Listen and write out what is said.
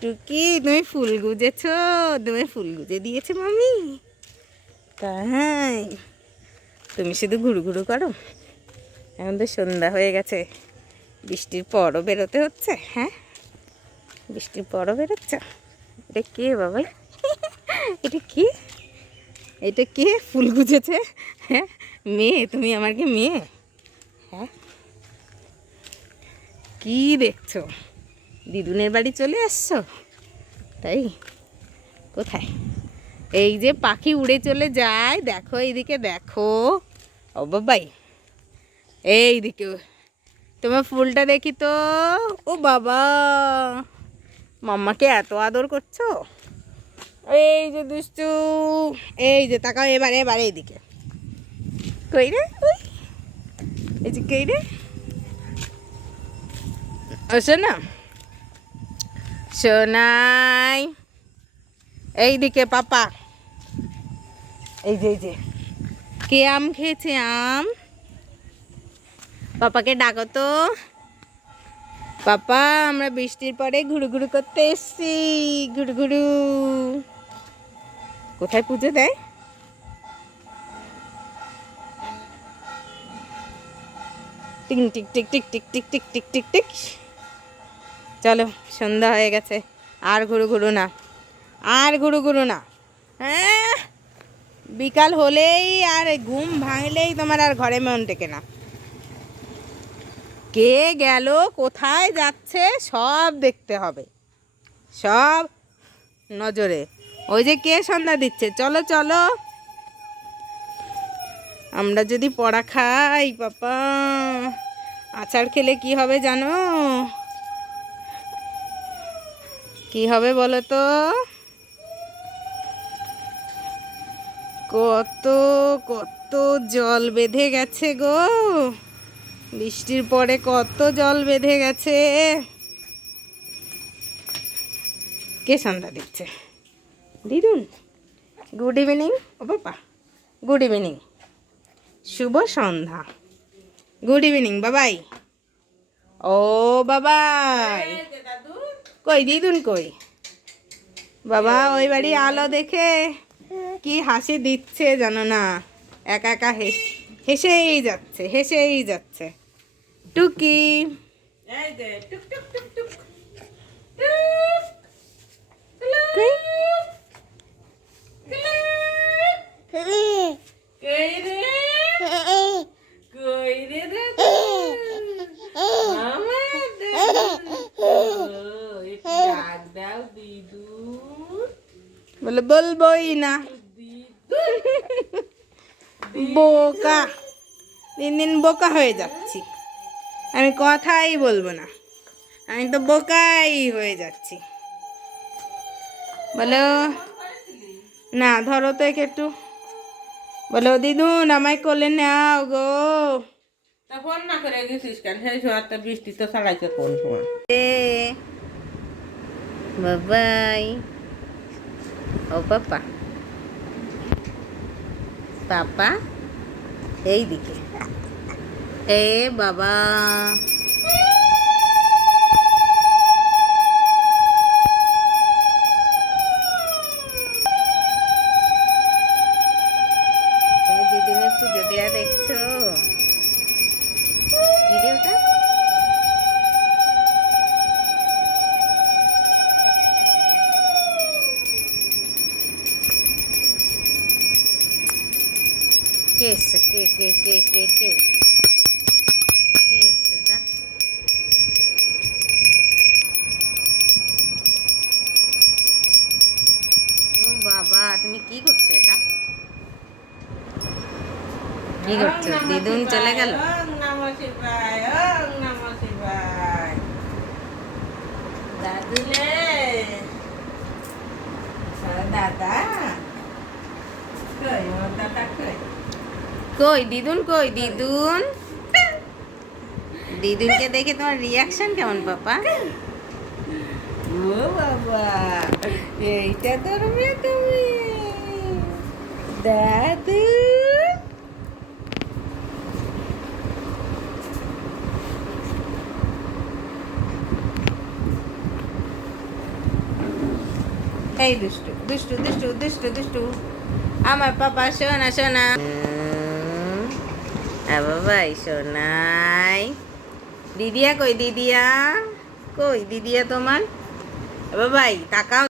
টুকি তুমি ফুল গুজেছো? তুমি ফুল গুজে দিয়েছে মামি? তাই তুমি শুধু ঘুরু ঘুরু করো? এখন তো সন্ধ্যা হয়ে গেছে, বৃষ্টির পরও বেরোতে হচ্ছে। হ্যাঁ, বৃষ্টির পরও বেরোচ্ছে। এটা কে বাবাই? এটা কে? এটা কে ফুল গুজেছে? হ্যাঁ, মেয়ে? তুমি আমার কি মেয়ে? হ্যাঁ, কি দেখছো? দিদুনের বাড়ি চলে আসছো তাই? কোথায়? এই যে পাখি উড়ে চলে যায়, দেখো এইদিকে দেখো। ও বাবাই, এইদিকে তোমার ফুলটা দেখি তো। ও বাবা, মাম্মাকে এত আদর করছো? এই যে দুষ্টু, এই যে তাকাও, এবার এবার এইদিকে। কই রে? ওই, এই যে কই রে? ও শোনা, শোনাই, এইদিকে পাপা। এই যে কে আম খেয়েছে? আম। পাপাকে ডাকো তো। পাপা, আমরা বৃষ্টির পরে ঘুরু ঘুরু করতে এসছি। ঘুরু ঘুরু। কোথায় পুজো দেয়? Tick tick tick tick tick tick tick tick tick tick. চলো, সন্ধ্যা হয়ে গেছে, আর ঘুরু ঘুরু না, আর ঘুরু ঘুরু না। হ্যাঁ, বিকাল হলেই আর ঘুম ভাঙলেই তোমার আর ঘরে মন টেকে না। কে গেল, কোথায় যাচ্ছে, সব দেখতে হবে, সব নজরে। ওই যে কে সন্ধ্যা দিচ্ছে, চলো চলো। আমরা যদি পড়া খাই পাপা, আচার খেলে কি হবে জানো? কি হবে বলো তো? কত কত জল বেঁধে গেছে গো, বৃষ্টির পরে কত জল বেঁধে গেছে। কে সন্ধ্যা দিচ্ছে? দিদুন। গুড ইভিনিং ও বাবা, গুড ইভিনিং, শুভ সন্ধ্যা। গুড ইভিনিং বাবাই। ও বাবাই, কই দিদুন কই? বাবা ওই বাড়ি আলো দেখে কি হাসি দিচ্ছে জানো না, একা একা হেসেই যাচ্ছে, হেসেই যাচ্ছে। টুকি, কই? বলে বলবোই না, বোকা, দিন দিন বোকা হয়ে যাচ্ছি, আমি কথাই বলবো না, আমি তো বোকাই হয়ে যাচ্ছি। বলো না, ধরো তো একে একটু। বলো দিদুন আমায় কোলে নাও গো। তা ফোন না করে গেছিস কেন? সেই সময় তো বৃষ্টি তো চালাইছে কোন সময়? বাবাই। ও পাপা, পাপা এইদিকে। এ বাবা, তুমি দিদিনের পুজো দেয়া দেখছো? কি রে ওটা? কে এসছে? কে কে কে কে কে কে এসছে ওটা? ও বাবা, তুমি কি করছো এটা? কি করছো? দিদুন চলে গেল? দাদুলে দাদা কই, আমার দাদা কই? কই দিদুন, কই দিদুন? দিদুনকে দেখে তোমার রিয়াকশন কেমন পাপা? ও বাবা, এইটা ধরবে তুমি? দাদু এই দুষ্টু দুষ্টু দুষ্টু দুষ্টু দুষ্টু আমার পাপা সোনা সোনা বাবাই সোনাই দিদিয়া কই দিদিয়া তোমার বাবাই তাকাও